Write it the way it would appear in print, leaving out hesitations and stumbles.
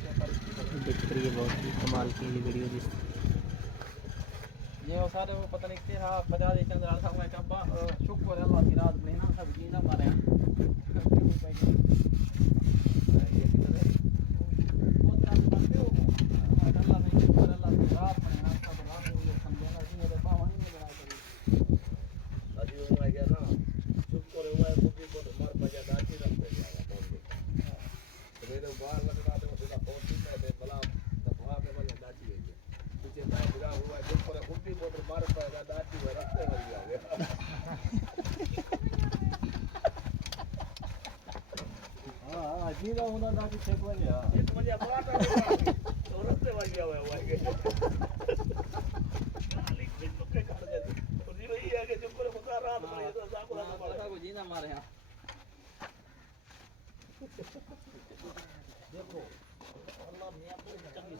दिख रही है बहुत ही कमाल की ये वीडियो जिस ये वो सारे वो पता नहीं तेरा 50 चंद्राल साहब का चब्बा शुक्र है अल्लाह की रात में ना सब जी ना मारे जीरा होना दादी चेक हो गया एक मजा बात है औरत से वही हुआ है लेकिन तो क्या कर गए और जी वही है कि जो को खुदा रात में ये तो साको को जीना मारे हैं देखो अल्लाह मियां पूरी चंगी